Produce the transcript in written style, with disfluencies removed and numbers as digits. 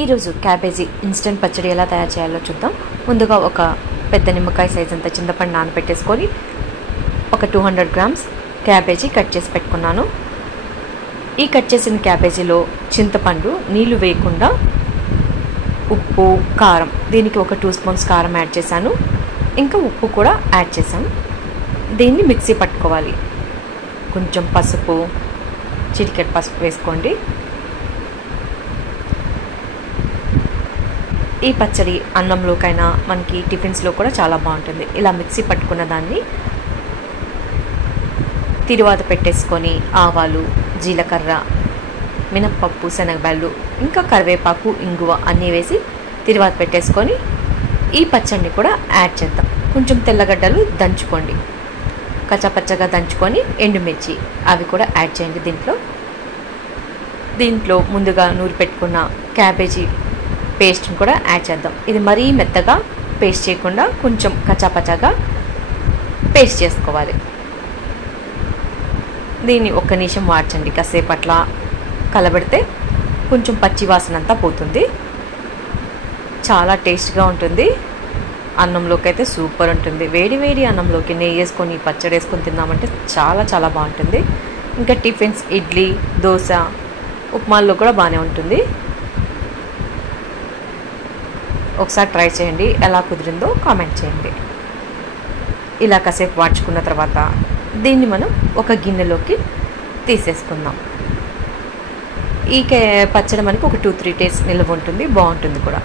ఈరోజు cabbage instant పచ్చడి ఎలా తయారు చేయాలో చూద్దాం. ముందుగా ఒక పెద్ద నిమ్మకాయ సైజ్ అంత చింతపండు నానబెట్టేసుకొని ఒక 200 గ్రామ్స్ క్యాబేజీ కట్ చేసి పెట్టుకున్నాను. ఈ కట్ చేసిన క్యాబేజీలో చింతపండు నీళ్లు వేయకుండా ఉప్పు, కారం, దీనికి ఒక 2 స్పూన్స్ కారం యాడ్ చేశాను. ఇంకా ఉప్పు కూడా యాడ్ చేశాను. దీన్ని మిక్సీ పట్టుకోవాలి. కొంచెం పసుపు, చిటికెడు పసుపు వేసుకోండి. ఈ పచ్చడి అన్నంలోకైనా మనకి టిఫిన్స్లో కూడా చాలా బాగుంటుంది. ఇలా మిక్సీ పట్టుకున్న దాన్ని తిరువాత పెట్టేసుకొని ఆవాలు, జీలకర్ర, మినప్పప్పు, శనగబాళ్ళు, ఇంకా కరివేపాకు, ఇంగువ అన్నీ వేసి తిరువాత పెట్టేసుకొని ఈ పచ్చడిని కూడా యాడ్ చేద్దాం. కొంచెం తెల్లగడ్డలు దంచుకోండి, కచ్చపచ్చగా దంచుకొని ఎండుమిర్చి అవి కూడా యాడ్ చేయండి. దీంట్లో ముందుగా నూరి పెట్టుకున్న క్యాబేజీ పేస్ట్ని కూడా యాడ్ చేద్దాం. ఇది మరీ మెత్తగా పేస్ట్ చేయకుండా కొంచెం కచ్చాపచ్చాగా పేస్ట్ చేసుకోవాలి. దీన్ని ఒక్క నిమిషం వాడ్చండి. కాసేపు అట్లా కలబెడితే కొంచెం పచ్చి వాసన అంతా పోతుంది. చాలా టేస్ట్గా ఉంటుంది. అన్నంలోకి అయితే సూపర్ ఉంటుంది. వేడి వేడి అన్నంలోకి నెయ్యి వేసుకొని పచ్చడి వేసుకొని తిన్నామంటే చాలా చాలా బాగుంటుంది. ఇంకా టిఫిన్స్, ఇడ్లీ, దోశ, ఉప్మాల్లో కూడా బాగానే ఉంటుంది. ఒకసారి ట్రై చేయండి. ఎలా కుదిరిందో కామెంట్ చేయండి. ఇలా కాసేపు వాడ్చుకున్న తర్వాత దీన్ని మనం ఒక గిన్నెలోకి తీసేసుకుందాం. ఈ పచ్చడి మనకి ఒక 2-3 డేస్ నిల్వ ఉంటుంది. బాగుంటుంది కూడా.